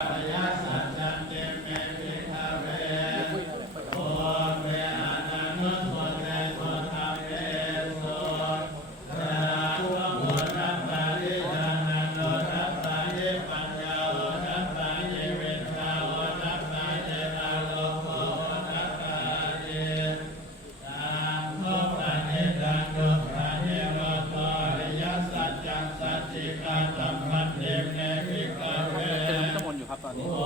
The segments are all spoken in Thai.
อริยสัจจังเจเมภิกขเวโอเวอานันตุโสเตโสธรรมเมโสสาธุโอทัปปะริยานันโอทัปปะริปัญญาโอทัปปะริวิชชาโอทัปปะริอาโลโกโอทัปปะริตังโฆปะนิตังดุขะนิโรธอริยสัจจังสัจจิกาตัมมัตเตเมภิกขเวครับตอนนี้โอ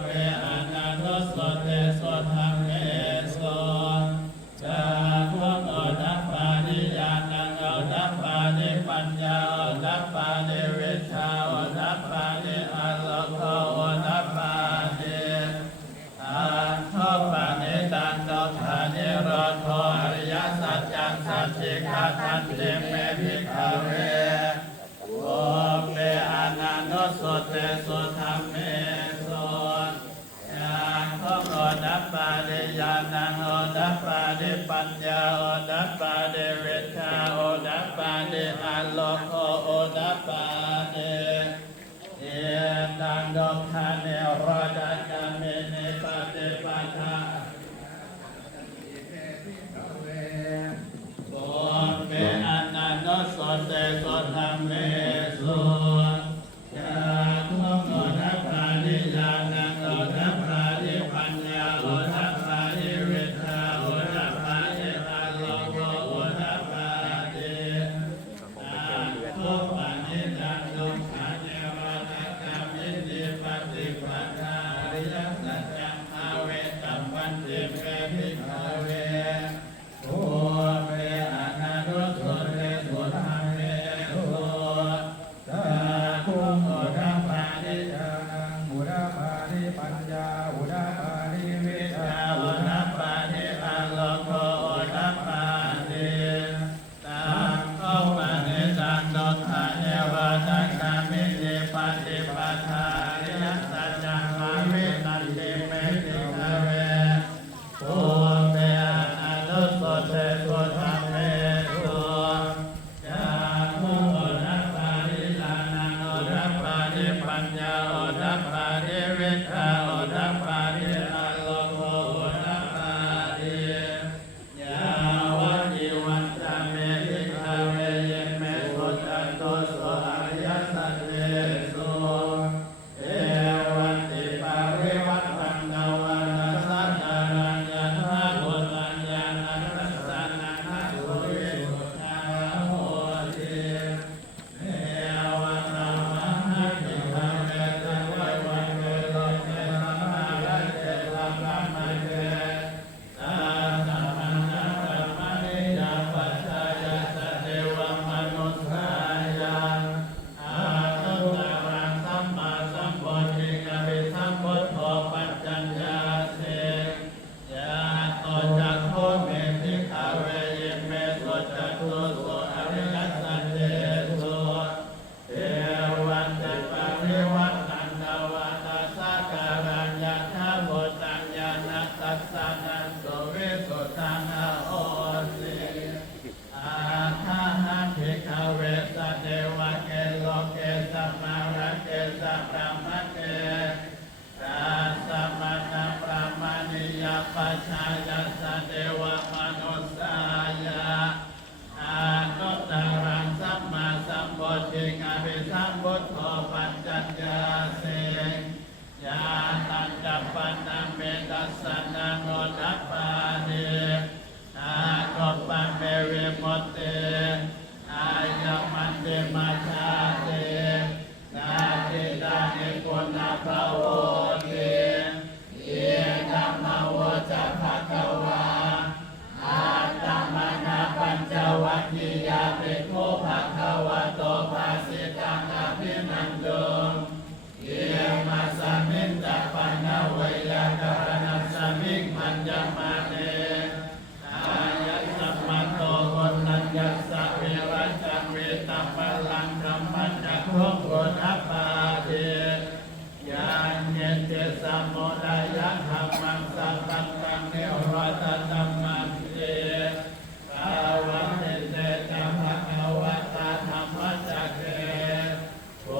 เวอานันตุโสเตโสธรรมเมโสจาทุโอทัปปะริยานังโอทัปปะริปัญญาโอทัปปะริวิชชาโอทัปปะริอาโลโกโอทัปปะริตังโฆปะนิตังดุขะนิโรธอริยสัจจังสัจจิกาตันติเมภิกขเวโอเปอานันตุโสเตโสธรรมเมโสยังโฆโอทัปปะริยานังโอทัปปะริปัญญาโอทัปปะริวิชชาโอทัปปะริอาโลโกโอทัปปะริเอตังดุขะนิโรธกามินิปฏิปทาโอเปอานันตุโสเตโสธรรมเมโสยะทุโอทัปปะริยานังโอทัปปะริปัญญาโอทัปปะริวิชชาโอทัปปะริอาโลโกโอทัปปะริตังโฆปะนิตังดุขะนิโรธกามินิปฏิปทาอริยสัจจังอาเวตัมปันติเมภิกขเวโอเปอานันตุโสเตโสธรรมเมโสสาธุโอทัปปะริยานังโอทัปปะริปัญญาโอทัปปะริวิชชาโอทัปปะริอาโลโกโอทัปปะริตังโฆปะนิตังดุขะนิโรธกามินิปฏิปทาอริยสัจจังอาเวตันติเมภิกขเวโอเปอานันตุโสเตโสธรรมเมโสยะทุโอทัปปะริยานังโอทัปปะริปัญญาโอทัปปะริวิชชาโอทัปปะริอาโลโกโอทัปปะริยาวะจิวันตะเมภิกขเวเยเมสุจันโตโสอริยสัจเจโสเอวันติปาริวัตตังนวานาสัจจารัญญาณาโกตัญญาณัสสะนังนะสุวิสุทธาโหติเอวันตมหาภิกขเวตังไววันเวโรเตสัมมาระเจสัมมามัจเจสัมมามัญญะสัมมานิยาปัจจายสเทวมนุสสายาอาตุตารังสัมมาสัมโพธิกามิสัมพุทโธปัจจัญญาเสยะโตจักโฆเมภิกขเวเยเมสุจัตตุโสอริยสัจเจโสเอวันติปาริวัตตันตวาตาสักการัญญาทาโพตัญญาณตัสสะนันโสวิสุทธังอาโหสิอาคาหะภิกขเวสเทวะเกโลเกสัมมาระเกสัพพะมะเกตัสสะมะนะปรามานิยาปัจจายสเทวมนุสสายาอานุตตรังสัมมาสัมโพธิกามิสัมพุทโธปัจจัญญาเสยาตัญจปันนังเมตัสสะนังโอทัปปะริอาโกปังเมวิมุตติอายมันเตมาชาเตนาจิตานิปุณณภโวติเยธัมมโวจะภะคะวาอาตมนาปัญจวัคคียาภิกขุภะคะวะโตภาสิตังอภินันตุเยมัสสมิงตะปันนเวยากรณัสสมิงมัญญมาเนอายัสสะมะโตโกนัญญัสสะวิรัจจังเวตัมปะลังธัมมัจจะโคโกทัปปะเทยานเยเตสัมโมดายะธัมมังสัพพังตังเนโรธธัมมังเตภาวันเตเตจัมภะคะวะตาธัมมัจจะเกโอ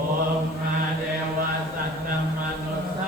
มาเดวะสัตตมนุสส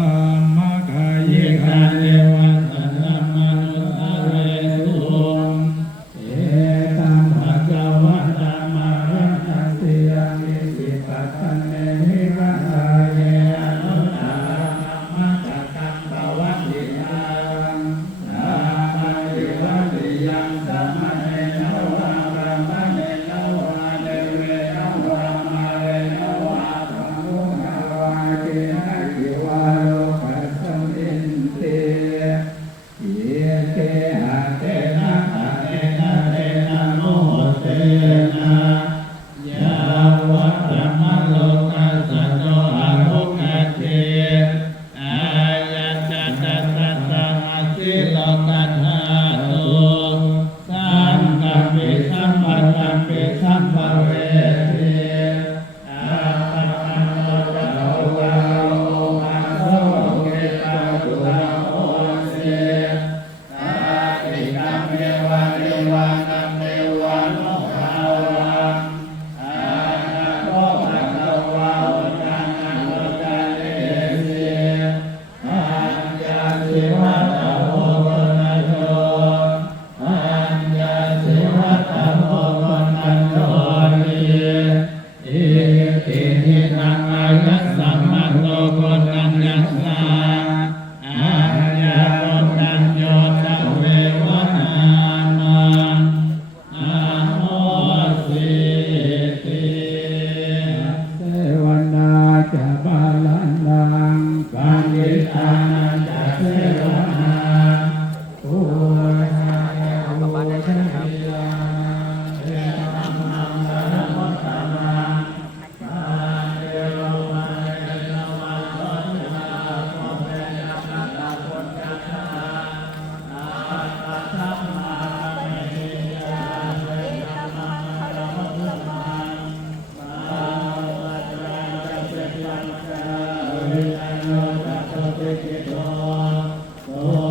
ธัมมกายิ ยิ กา คา เน เน วะ วั สั สั น น นั นั ม ม ม ม นุ นุ ส ส สา เร เร สุ สุ เอตัมภะคะวะตามารังคัสสิยามิสิปัตตเนหิรัตาเยอนุตตรังมัจจตังภวัตติยังนามาริวัตติยังสัมมาเนนวะพระมะเนนวะเดเวนวะมาเรนวะสัมมุนวะเกนะกิวาโลกัสสมินติ เยเตหะเตนะหะเตนะเตนะโมเตนะยะวัฏฏมะโลกัสสะโตอะโภคเตอายัตตะตัสสะสะอาสิโลกัสหะโตสังฆปิสัมปัตตัมปิสัมปะเวทิอาปัตตังโลกะโวะโลมาโสเกตาตุระโอเส อาติกัมเมวะเดวานัมเมวะโนภาวังอานาโมภะคะวะโอตังอะโลกาเลสิอัญญาสิวัตถโมโกนันโตอัญญาสิวัตถโมโกนันโตนิอิติหิตังอายัสสัมมัตโตโกนัญญัสสา อาญาโกนัญโยตังเววะนามังนะโมสิติเสวนาจะบาลันดังปันติตานันจะเสวนาปุราโยชนิยาเอตัมมังสารมัตตานังปาเยโลมาเยโลมาโสตินาโมเปนะนะตะพุทธัสสะอาตัสสะมาเมยาเวตัมมังคารมุตตมังปาวัตรังจะเสยัมกะวิญญาณโยตัสสะปิกิโตโต